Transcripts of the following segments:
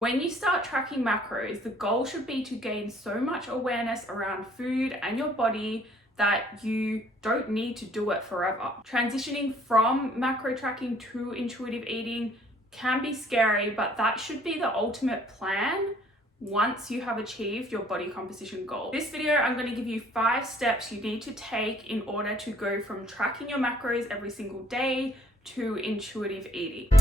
When you start tracking macros, the goal should be to gain so much awareness around food and your body that you don't need to do it forever. Transitioning from macro tracking to intuitive eating can be scary, but that should be the ultimate plan once you have achieved your body composition goal. This video, I'm going to give you 5 steps you need to take in order to go from tracking your macros every single day to intuitive eating.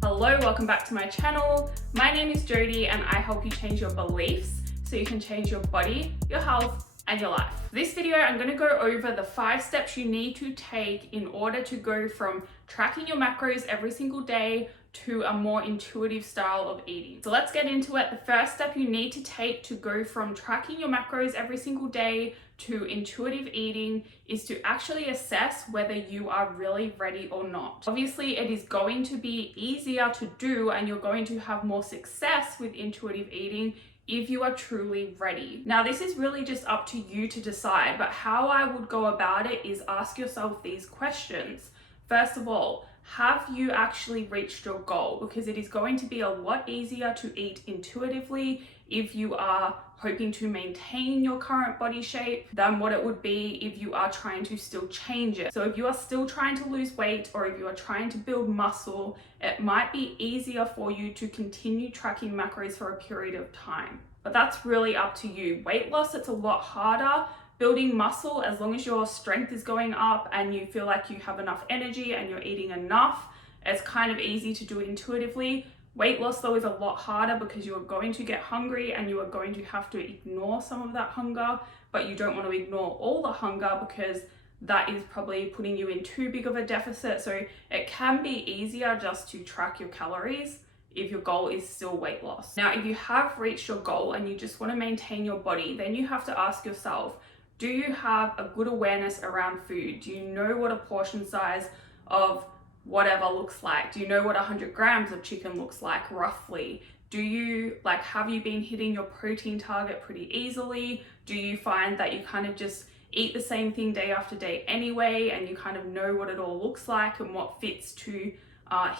Hello, welcome back to my channel. My name is Jodie and I help you change your beliefs so you can change your body, your health, and your life. This video, I'm going to go over the 5 steps you need to take in order to go from tracking your macros every single day to a more intuitive style of eating. So let's get into it. The first step you need to take to go from tracking your macros every single day to intuitive eating is to actually assess whether you are really ready or not. Obviously, it is going to be easier to do and you're going to have more success with intuitive eating if you are truly ready. Now, this is really just up to you to decide, but how I would go about it is ask yourself these questions. First of all, have you actually reached your goal? Because it is going to be a lot easier to eat intuitively if you are hoping to maintain your current body shape than what it would be if you are trying to still change it. So if you are still trying to lose weight or if you are trying to build muscle, it might be easier for you to continue tracking macros for a period of time. But that's really up to you. Weight loss, it's a lot harder. Building muscle, as long as your strength is going up and you feel like you have enough energy and you're eating enough, it's kind of easy to do it intuitively. Weight loss though is a lot harder because you are going to get hungry and you are going to have to ignore some of that hunger, but you don't want to ignore all the hunger because that is probably putting you in too big of a deficit. So it can be easier just to track your calories if your goal is still weight loss. Now, if you have reached your goal and you just want to maintain your body, then you have to ask yourself, do you have a good awareness around food? Do you know what a portion size of whatever looks like? Do you know what 100 grams of chicken looks like roughly? Have you been hitting your protein target pretty easily? Do you find that you kind of just eat the same thing day after day anyway, and you kind of know what it all looks like and what fits to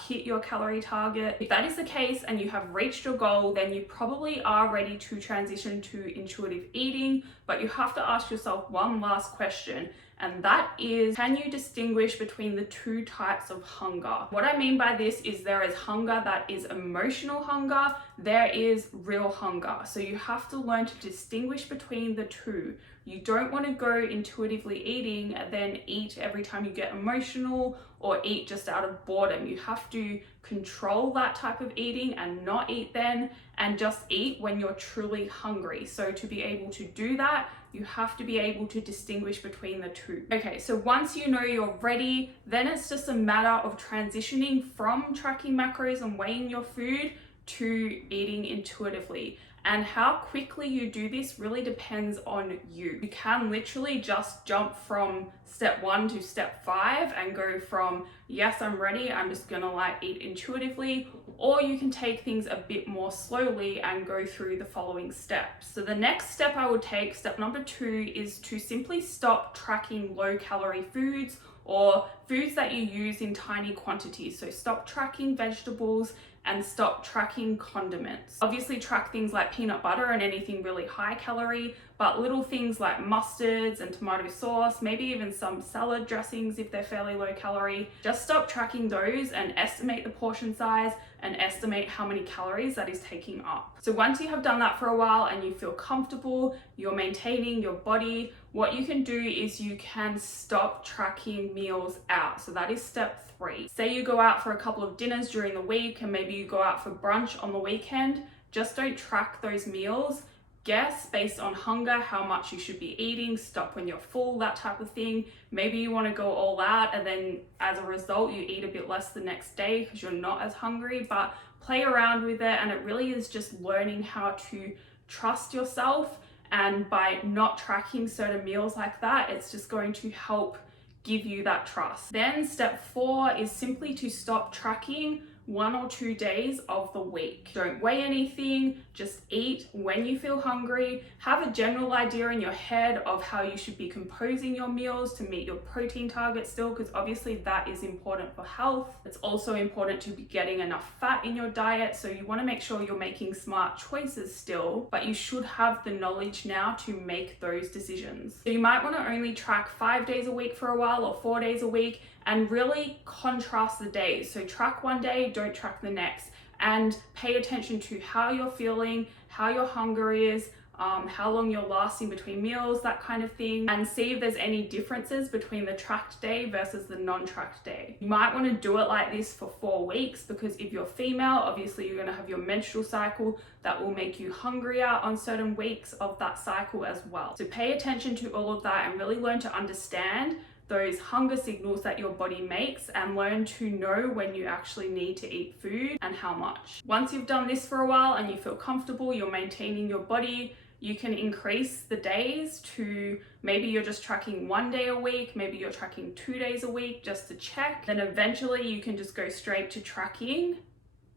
hit your calorie target? If that is the case and you have reached your goal, then you probably are ready to transition to intuitive eating, but you have to ask yourself one last question, and that is, can you distinguish between the 2 types of hunger? What I mean by this is there is hunger that is emotional hunger, there is real hunger. So you have to learn to distinguish between the 2. You don't want to go intuitively eating and then eat every time you get emotional or eat just out of boredom. You have to control that type of eating and not eat then, and just eat when you're truly hungry. So to be able to do that, you have to be able to distinguish between the 2. Okay, so once you know you're ready, then it's just a matter of transitioning from tracking macros and weighing your food to eating intuitively. And how quickly you do this really depends on you. You can literally just jump from step 1 to step 5 and go from, yes, I'm ready, I'm just gonna eat intuitively, or you can take things a bit more slowly and go through the following steps. So the next step I would take, step number 2, is to simply stop tracking low calorie foods or foods that you use in tiny quantities. So stop tracking vegetables and stop tracking condiments. Obviously track things like peanut butter and anything really high calorie, but little things like mustards and tomato sauce, maybe even some salad dressings if they're fairly low calorie. Just stop tracking those and estimate the portion size and estimate how many calories that is taking up. So once you have done that for a while and you feel comfortable, you're maintaining your body, what you can do is you can stop tracking meals out. So that is step 3. Say you go out for a couple of dinners during the week and maybe you go out for brunch on the weekend, just don't track those meals. Guess based on hunger how much you should be eating, stop when you're full, that type of thing. Maybe you want to go all out and then as a result you eat a bit less the next day because you're not as hungry, but play around with it. And it really is just learning how to trust yourself, and by not tracking certain meals like that, it's just going to help give you that trust. Then step 4 is simply to stop tracking 1 or 2 days of the week. Don't weigh anything, just eat when you feel hungry. Have a general idea in your head of how you should be composing your meals to meet your protein target still, because obviously that is important for health. It's also important to be getting enough fat in your diet, so you want to make sure you're making smart choices still, but you should have the knowledge now to make those decisions. So you might want to only track 5 days a week for a while or 4 days a week, and really contrast the days. So track one day, don't track the next, and pay attention to how you're feeling, how your hunger is, how long you're lasting between meals, that kind of thing, and see if there's any differences between the tracked day versus the non-tracked day. You might want to do it like this for 4 weeks, because if you're female, obviously you're going to have your menstrual cycle that will make you hungrier on certain weeks of that cycle as well. So pay attention to all of that and really learn to understand those hunger signals that your body makes, and learn to know when you actually need to eat food and how much. Once you've done this for a while and you feel comfortable, you're maintaining your body, you can increase the days to maybe you're just tracking 1 day a week, maybe you're tracking 2 days a week just to check. Then eventually you can just go straight to tracking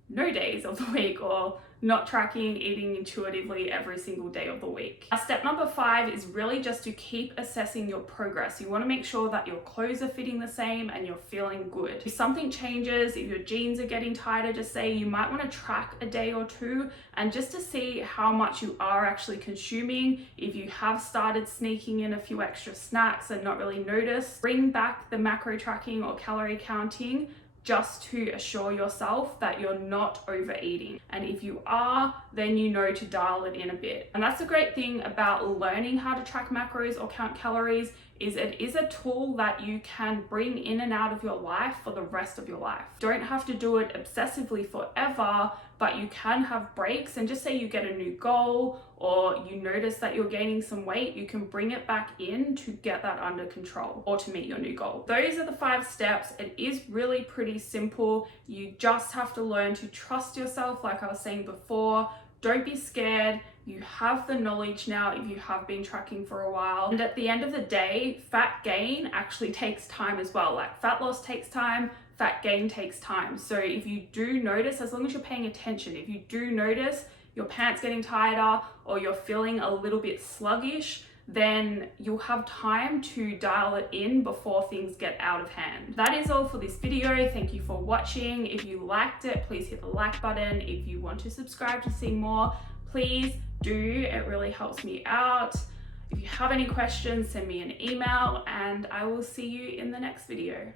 no days of the week, or not tracking, eating intuitively every single day of the week. Step number 5 is really just to keep assessing your progress. You want to make sure that your clothes are fitting the same and you're feeling good. If something changes, if your jeans are getting tighter, just say you might want to track a day or two, and just to see how much you are actually consuming. If you have started sneaking in a few extra snacks and not really noticed, bring back the macro tracking or calorie counting, just to assure yourself that you're not overeating. And if you are, then you know to dial it in a bit. And that's the great thing about learning how to track macros or count calories, is it is a tool that you can bring in and out of your life for the rest of your life. Don't have to do it obsessively forever, but you can have breaks, and just say you get a new goal or you notice that you're gaining some weight, you can bring it back in to get that under control or to meet your new goal. Those are the 5 steps. It is really pretty simple. You just have to learn to trust yourself, like I was saying before. Don't be scared. You have the knowledge now if you have been tracking for a while. And at the end of the day, fat gain actually takes time as well. Like fat loss takes time, fat gain takes time. So if you do notice, as long as you're paying attention, if you do notice your pants getting tighter or you're feeling a little bit sluggish, then you'll have time to dial it in before things get out of hand. That is all for this video. Thank you for watching. If you liked it, please hit the like button. If you want to subscribe to see more, please do. It really helps me out. If you have any questions, send me an email, and I will see you in the next video.